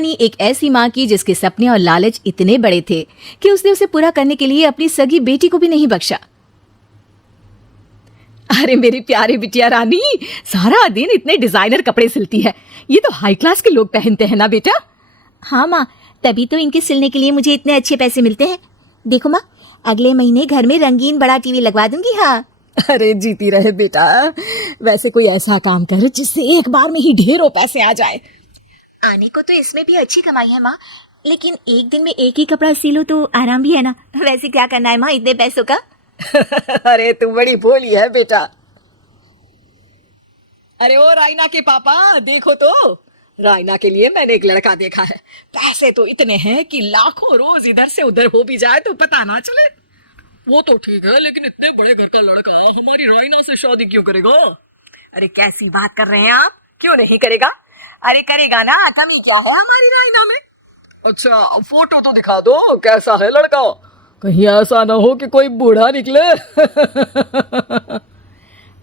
कहानी एक ऐसी माँ की जिसके सपने और लालच इतने बड़े थे कि उसने उसे पूरा करने के लिए अपनी सगी बेटी को भी नहीं बख्शा। अरे मेरी प्यारी बिटिया रानी, सारा दिन इतने डिजाइनर कपड़े सिलती है, ये तो हाई क्लास के लोग पहनते हैं ना बेटा। हाँ माँ, तभी तो इनके सिलने के लिए मुझे इतने अच्छे पैसे मिलते हैं। देखो माँ, अगले महीने घर में रंगीन बड़ा टीवी लगवा दूंगी। हाँ। अरे जीती रहे बेटा, वैसे कोई ऐसा काम कर जिससे एक बार में ही ढेरों पैसे आ जाए। आने को तो इसमें भी अच्छी कमाई है माँ, लेकिन एक दिन में एक ही कपड़ा सिलो तो आराम भी है ना। वैसे क्या करना है माँ इतने पैसों का? अरे तू बड़ी भोली है बेटा। अरे ओ रायना के पापा, देखो तो, रायना के लिए मैंने एक लड़का देखा है। पैसे तो इतने हैं कि लाखों रोज इधर से उधर हो भी जाए तो पता ना चले। वो तो ठीक है, लेकिन इतने बड़े घर का लड़का हमारी रायना से शादी क्यों करेगा? अरे कैसी बात कर रहे हैं आप, क्यों नहीं करेगा? अरे करेगा ना, कमी क्या है हमारी रायना में? अच्छा, फोटो तो दिखा दो, कैसा है लड़का? कहीं ऐसा ना हो कि कोई बूढ़ा निकले।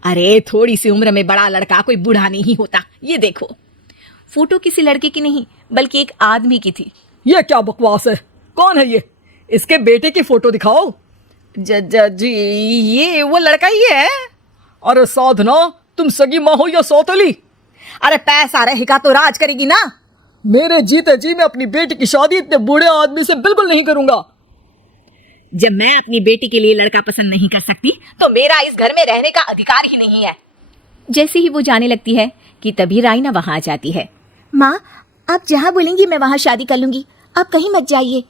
अरे थोड़ी सी उम्र में बड़ा लड़का कोई बूढ़ा नहीं होता। ये देखो, फोटो किसी लड़के की नहीं बल्कि एक आदमी की थी। ये क्या बकवास है? कौन है ये? इसके बेटे की फोटो दिखाओ। जी ये वो लड़का ही है। अरे साधना, तुम सगी माँ हो या सौतेली? अरे पैसा रहेगा तो राज करेगी ना। मेरे जीते जी मैं अपनी बेटी की शादी इतने बूढ़े आदमी से बिल्कुल नहीं करूंगा। जब मैं अपनी बेटी के लिए लड़का पसंद नहीं कर सकती तो मेरा इस घर में रहने का अधिकार ही नहीं है। जैसे ही वो जाने लगती है कि तभी रायना वहां आ जाती है। माँ, आप जहाँ बोलेंगी मैं वहाँ शादी कर लूंगी, आप कहीं मत जाइए।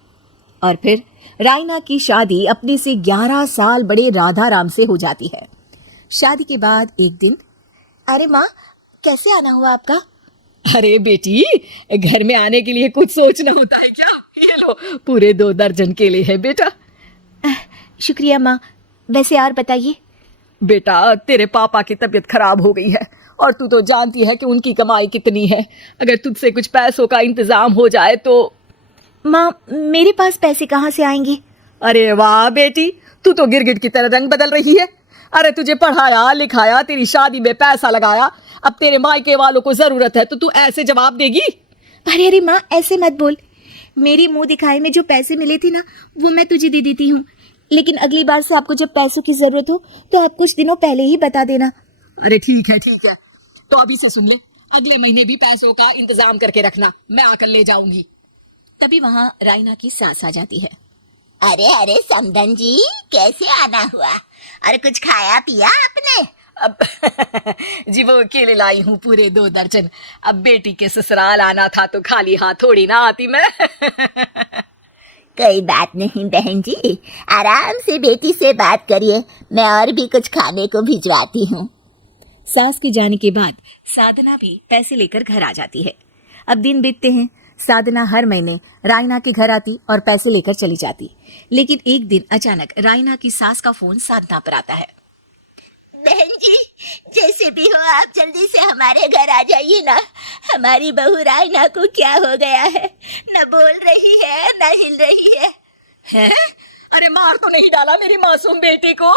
और फिर रायना की शादी अपने से 11 साल बड़े राधा राम से हो जाती है। शादी के बाद एक दिन, अरे माँ, कैसे आना हुआ आपका? अरे बेटी, घर में आने के लिए कुछ सोचना होता है क्या? ये लो, पूरे 2 दर्जन केले हैं बेटा। शुक्रिया माँ। वैसे और बताइए। बेटा, तेरे पापा की तबीयत खराब हो गई है और तू तो जानती है कि उनकी कमाई कितनी है। अगर तुझसे कुछ पैसों का इंतजाम हो जाए तो। माँ, मेरे पास पैसे कहाँ से आएंगे? अरे वाह बेटी, तू तो गिरगिट की तरह रंग बदल रही है। अरे तुझे पढ़ाया लिखाया, तेरी शादी में पैसा लगाया, अब तेरे मायके वालों को जरूरत है तो तू ऐसे जवाब देगी? अरे माँ, ऐसे मत बोल। मेरी मुंह दिखाई में जो पैसे मिले थे ना, वो मैं तुझे दे देती हूँ, लेकिन अगली बार से आपको जब पैसों की जरूरत हो तो आप कुछ दिनों पहले ही बता देना। अरे ठीक है, तो अभी से सुन ले, अगले महीने भी पैसों का इंतजाम करके रखना, मैं आकर ले जाऊंगी। तभी वहां रायना की सास आ जाती है। अरे अरे समदन जी, कैसे आना हुआ? अरे कुछ खाया पिया आपने? अब जी वो केले लाई हूँ पूरे 2 दर्जन। अब बेटी के ससुराल आना था तो खाली हाथ थोड़ी ना आती मैं। कोई बात नहीं बहन जी, आराम से बेटी से बात करिए, मैं और भी कुछ खाने को भिजवाती हूँ। सास के जाने के बाद साधना भी पैसे लेकर घर आ जाती है। अब दिन बीतते हैं, साधना हर महीने रायना के घर आती और पैसे लेकर चली जाती। लेकिन एक दिन अचानक रायना की सास का फोन साधना पर आता है। बहन जी, जैसे भी हो आप जल्दी से हमारे घर आ जाइए ना। हमारी बहू रायना को क्या हो गया है? न बोल रही है न हिल रही है। हैं? अरे मार तो नहीं डाला मेरी मासूम बेटी को?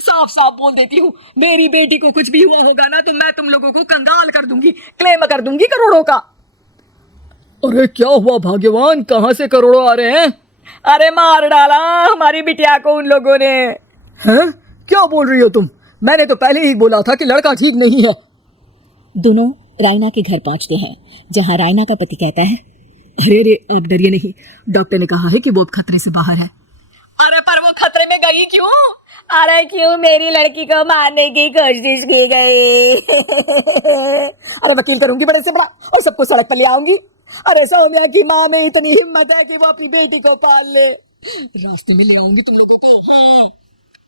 साफ साफ बोल देती हूँ, मेरी बेटी को कुछ भी हुआ होगा ना तो मैं तुम लोगों को कंगाल कर दूंगी, क्लेम कर दूंगी करोड़ों का। अरे क्या हुआ भाग्यवान, कहाँ से करोड़ों आ रहे हैं? अरे मार डाला हमारी बिटिया को उन लोगों ने। हैं? क्या बोल रही हो तुम? मैंने तो पहले ही बोला था कि लड़का ठीक नहीं है। दोनों रायना के घर पहुंचते हैं, जहां रायना का पति कहता है, अरे आप डरिए नहीं, डॉक्टर ने कहा है कि वो अब खतरे से बाहर है। अरे पर वो खतरे में गई क्यों? अरे क्यों मेरी लड़की को मारने की कोशिश की गई। अरे वकील करूंगी बड़े से बड़ा और सबको सड़क पर ले आऊंगी। अरे सौम्या की माँ में इतनी हिम्मत है कि वो अपनी बेटी को पाल ले। रास्ते में ले आऊंगी तुम लोगों को। हाँ।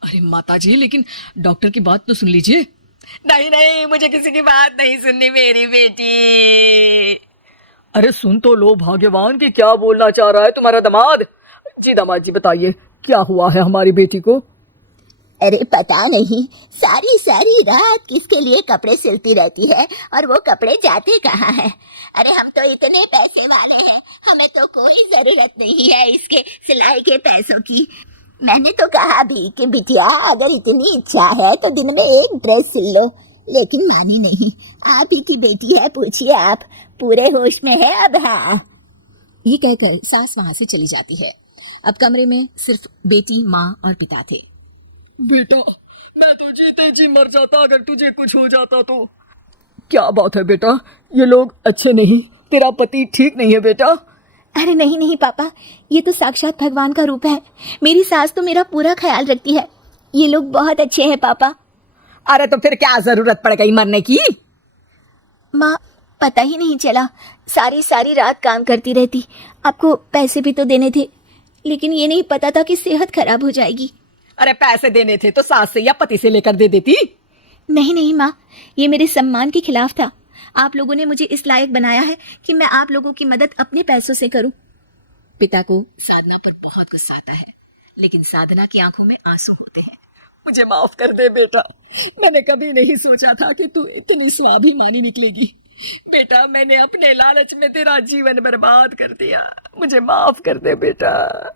अरे माता जी, लेकिन डॉक्टर की बात तो सुन लीजिए। नहीं, मुझे किसी की बात नहीं सुननी मेरी बेटी। अरे सुन तो लो भाग्यवान की क्या बोलना चाह रहा है तुम्हारा दामाद। जी दामाद जी, बताइए क्या हुआ है हमारी बेटी को? अरे पता नहीं, सारी सारी रात किसके लिए कपड़े सिलती रहती है और वो कपड़े जाते कहाँ हैं। अरे हम तो इतने पैसे वाले हैं, हमें तो कोई जरूरत नहीं है इसके सिलाई के पैसों की। मैंने तो कहा भी कि बिटिया अगर इतनी इच्छा है तो दिन में एक ड्रेस सिल लो, लेकिन मानी नहीं। आप ही की बेटी है, पूछिए आप, पूरे होश में है अब। हाँ ये कहकर सास वहां से चली जाती है। अब कमरे में सिर्फ बेटी, माँ और पिता थे। बेटा, मैं तो जीते जी मर जाता अगर तुझे कुछ हो जाता तो। क्या बात है बेटा, ये लोग अच्छे नहीं, तेरा पति ठीक नहीं है बेटा। अरे नहीं नहीं पापा, ये तो साक्षात भगवान का रूप है। मेरी सास तो मेरा पूरा ख्याल रखती है। ये लोग बहुत अच्छे हैं पापा। अरे तो फिर क्या जरूरत पड़ गई मरने की? माँ, पता ही नहीं चला, सारी सारी रात काम करती रहती। आपको पैसे भी तो देने थे, लेकिन ये नहीं पता था कि सेहत खराब हो जाएगी। अरे पैसे देने थे तो सास से या पति से लेकर दे देती। नहीं नहीं माँ, ये मेरे सम्मान के खिलाफ था। आप लोगों ने मुझे इस लायक बनाया है कि मैं आप लोगों की मदद अपने पैसों से करूं। पिता को साधना पर बहुत गुस्सा आता है, लेकिन साधना की आंखों में आंसू होते हैं। मुझे माफ कर दे बेटा, मैंने कभी नहीं सोचा था कि तू इतनी स्वाभिमानी निकलेगी। बेटा, मैंने अपने लालच में तेरा जीवन बर्बाद कर दिया, मुझे माफ कर दे बेटा।